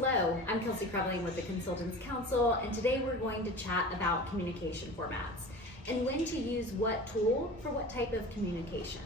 Hello, I'm Kelsey Creveling with the Consultants Counsel, and today we're going to chat about communication formats and when to use what tool for what type of communication.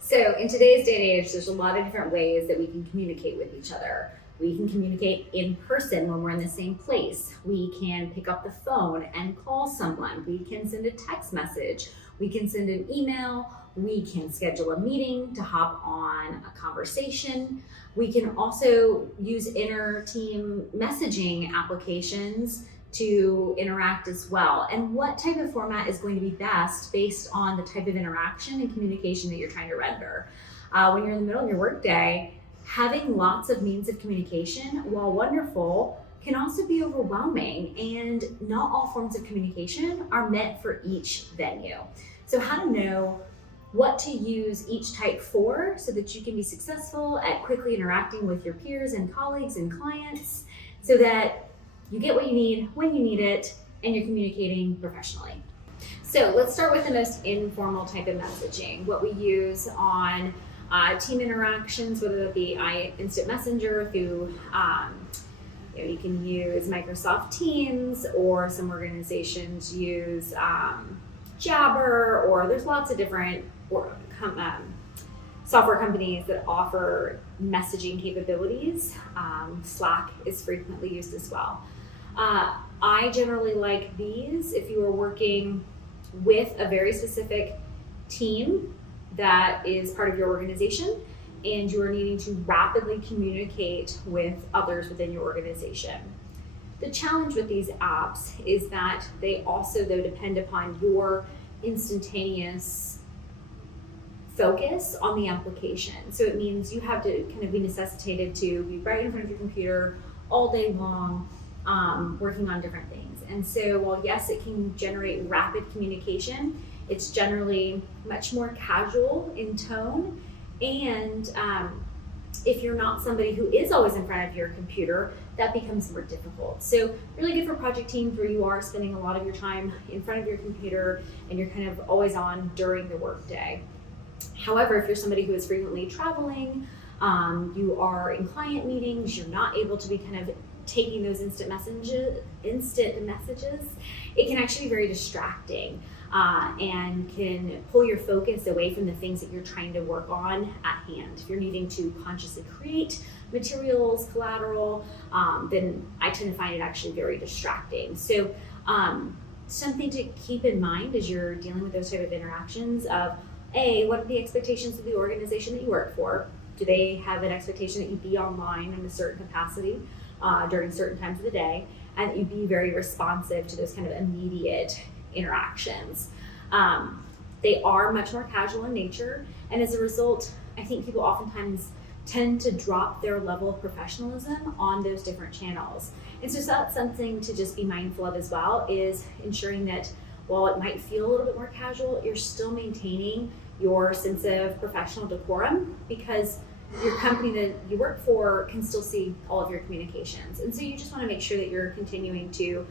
So in today's day and age, there's a lot of different ways that we can communicate with each other. We can communicate in person when we're in the same place. We can pick up the phone and call someone. We can send a text message. We can send an email. We can schedule a meeting to hop on a conversation. We can also use inter-team messaging applications to interact as well. And what type of format is going to be best based on the type of interaction and communication that you're trying to render. When you're in the middle of your workday, having lots of means of communication, while wonderful, can also be overwhelming, and not all forms of communication are meant for each venue. So how to know what to use each type for so that you can be successful at quickly interacting with your peers and colleagues and clients so that you get what you need when you need it and you're communicating professionally. So let's start with the most informal type of messaging. What we use on team interactions, whether that be instant messenger through, you can use Microsoft Teams, or some organizations use Jabber, or there's lots of different software companies that offer messaging capabilities. Slack is frequently used as well. I generally like these if you are working with a very specific team that is part of your organization and you are needing to rapidly communicate with others within your organization. The challenge with these apps is that they also, though, depend upon your instantaneous focus on the application. So it means you have to kind of be necessitated to be right in front of your computer all day long, working on different things. And so while yes, it can generate rapid communication, it's generally much more casual in tone. And if you're not somebody who is always in front of your computer, that becomes more difficult. So really good for project teams where you are spending a lot of your time in front of your computer and you're kind of always on during the workday. However, if you're somebody who is frequently traveling, you are in client meetings, you're not able to be kind of taking those instant messages, it can actually be very distracting and can pull your focus away from the things that you're trying to work on at hand. If you're needing to consciously create materials, collateral, then I tend to find it actually very distracting. So something to keep in mind as you're dealing with those type of interactions of, A, what are the expectations of the organization that you work for? Do they have an expectation that you be online in a certain capacity during certain times of the day, and that you be very responsive to those kind of immediate interactions? They are much more casual in nature, and as a result, I think people oftentimes tend to drop their level of professionalism on those different channels. And so that's something to just be mindful of as well, is ensuring that while it might feel a little bit more casual, you're still maintaining your sense of professional decorum, because your company that you work for can still see all of your communications. And so you just want to make sure that you're continuing to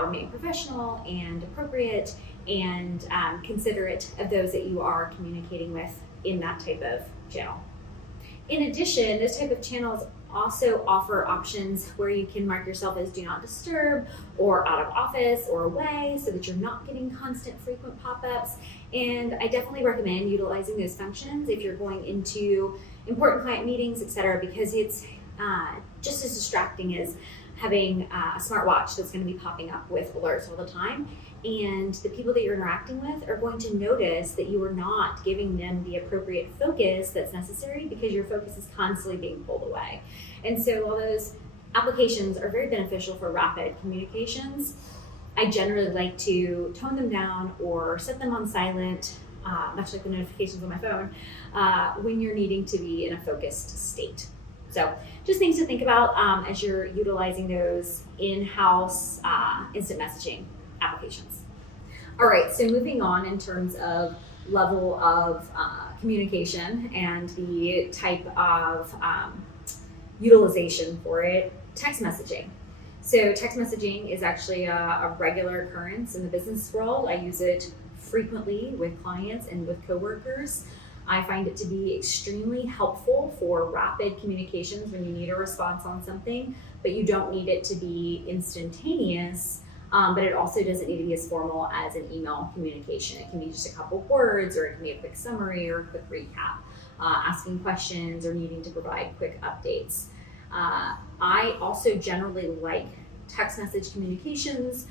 remain professional and appropriate and considerate of those that you are communicating with in that type of channel. In addition, those type of channels also offer options where you can mark yourself as do not disturb or out of office or away, so that you're not getting constant frequent pop-ups. And I definitely recommend utilizing those functions if you're going into important client meetings, etc., because it's just as distracting as having a smartwatch that's going to be popping up with alerts all the time. And the people that you're interacting with are going to notice that you are not giving them the appropriate focus that's necessary, because your focus is constantly being pulled away. And so while those applications are very beneficial for rapid communications, I generally like to tone them down or set them on silent, much like the notifications on my phone, when you're needing to be in a focused state. So just things to think about as you're utilizing those in-house instant messaging applications. All right, so moving on in terms of level of communication and the type of utilization for it, text messaging. So text messaging is actually a regular occurrence in the business world. I use it frequently with clients and with coworkers. I find it to be extremely helpful for rapid communications when you need a response on something, but you don't need it to be instantaneous. But it also doesn't need to be as formal as an email communication. It can be just a couple of words, or it can be a quick summary or a quick recap, asking questions or needing to provide quick updates. I also generally like text message communications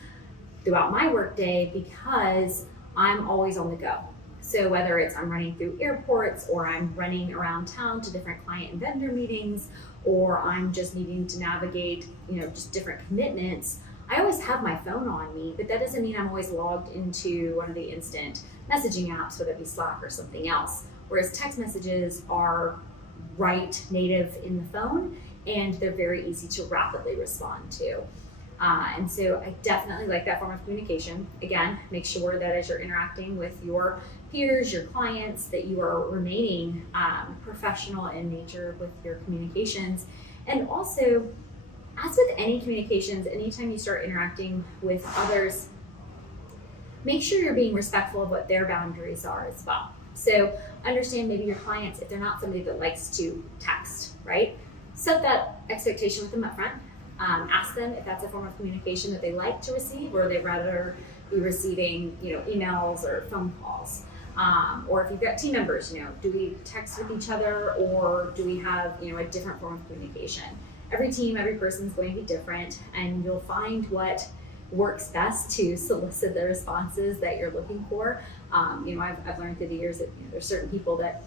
throughout my workday because I'm always on the go. So whether it's I'm running through airports, or I'm running around town to different client and vendor meetings, or I'm just needing to navigate, just different commitments, I always have my phone on me, but that doesn't mean I'm always logged into one of the instant messaging apps, whether it be Slack or something else. Whereas text messages are right native in the phone, and they're very easy to rapidly respond to. And so I definitely like that form of communication. Again, make sure that as you're interacting with your peers, your clients, that you are remaining professional in nature with your communications. And also, as with any communications, anytime you start interacting with others, make sure you're being respectful of what their boundaries are as well. So understand maybe your clients, if they're not somebody that likes to text, right? Set that expectation with them up front. Ask them if that's a form of communication that they like to receive, or they'd rather be receiving, emails or phone calls. Or if you've got team members, do we text with each other, or do we have, a different form of communication? Every team, every person is going to be different, and you'll find what works best to solicit the responses that you're looking for. I've learned through the years that there's certain people that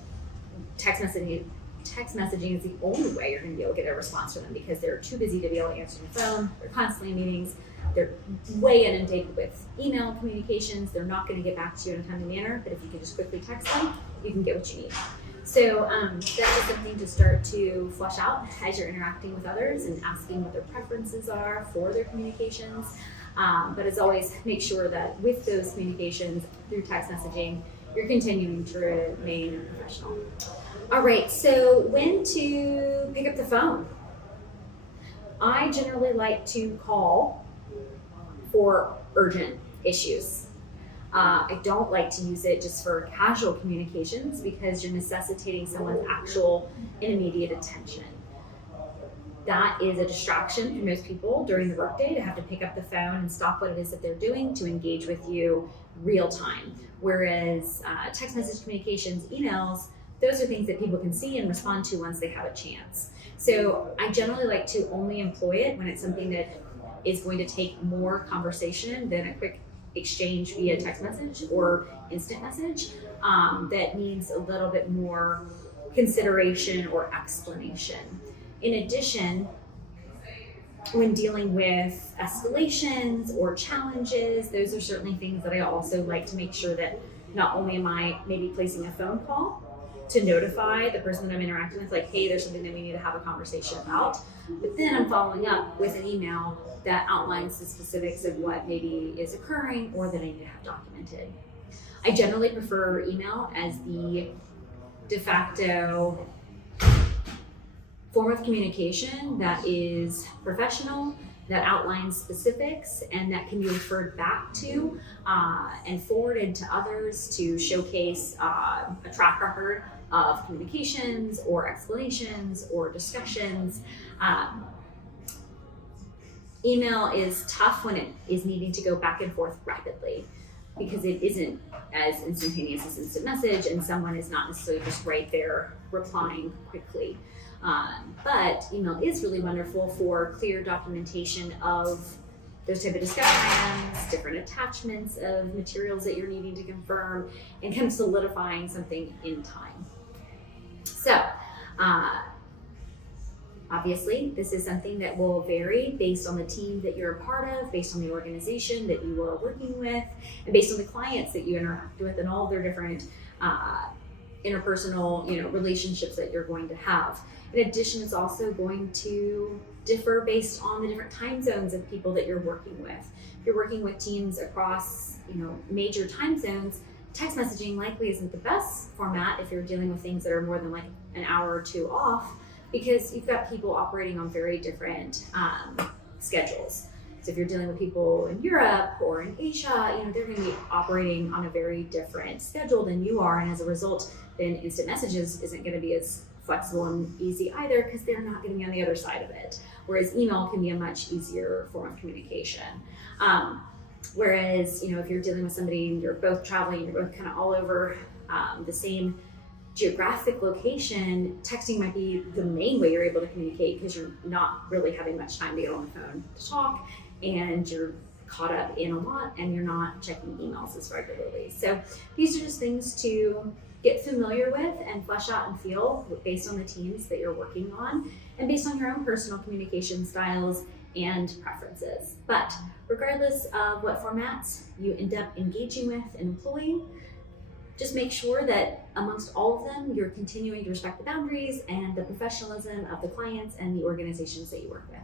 text messaging is the only way you're going to be able to get a response from them, because they're too busy to be able to answer the phone. They're constantly in meetings. They're way inundated with email communications. They're not going to get back to you in a timely manner, but if you can just quickly text them, you can get what you need. So that is something to start to flush out as you're interacting with others and asking what their preferences are for their communications. But as always, make sure that with those communications through text messaging, you're continuing to remain professional. All right, so when to pick up the phone? I generally like to call for urgent issues. I don't like to use it just for casual communications, because you're necessitating someone's actual and immediate attention. That is a distraction for most people during the workday, to have to pick up the phone and stop what it is that they're doing to engage with you real time. Whereas text message communications, emails, those are things that people can see and respond to once they have a chance. So I generally like to only employ it when it's something that is going to take more conversation than a quick exchange via text message or instant message that needs a little bit more consideration or explanation. In addition, when dealing with escalations or challenges, those are certainly things that I also like to make sure that not only am I maybe placing a phone call to notify the person that I'm interacting with, like, hey, there's something that we need to have a conversation about, but then I'm following up with an email that outlines the specifics of what maybe is occurring or that I need to have documented. I generally prefer email as the de facto form of communication that is professional, that outlines specifics, and that can be referred back to and forwarded to others to showcase a track record of communications or explanations or discussions. Email is tough when it is needing to go back and forth rapidly, because it isn't as instantaneous as instant message, and someone is not necessarily just right there replying quickly. But email is really wonderful for clear documentation of those type of discussion items, different attachments of materials that you're needing to confirm, and kind of solidifying something in time. So, obviously, this is something that will vary based on the team that you're a part of, based on the organization that you are working with, and based on the clients that you interact with and all their different interpersonal, relationships that you're going to have. In addition, it's also going to differ based on the different time zones of people that you're working with. If you're working with teams across, major time zones, text messaging likely isn't the best format if you're dealing with things that are more than like an hour or two off, because you've got people operating on very different schedules. So if you're dealing with people in Europe or in Asia, they're going to be operating on a very different schedule than you are. And as a result, then instant messages isn't going to be as flexible and easy either because they're not going to be on the other side of it. Whereas email can be a much easier form of communication. Whereas, if you're dealing with somebody and you're both traveling, you're both kind of all over the same geographic location, texting might be the main way you're able to communicate because you're not really having much time to get on the phone to talk, and you're caught up in a lot and you're not checking emails as regularly. So these are just things to get familiar with and flesh out and feel based on the teams that you're working on and based on your own personal communication styles and preferences. But regardless of what formats you end up engaging with and employing, just make sure that amongst all of them, you're continuing to respect the boundaries and the professionalism of the clients and the organizations that you work with.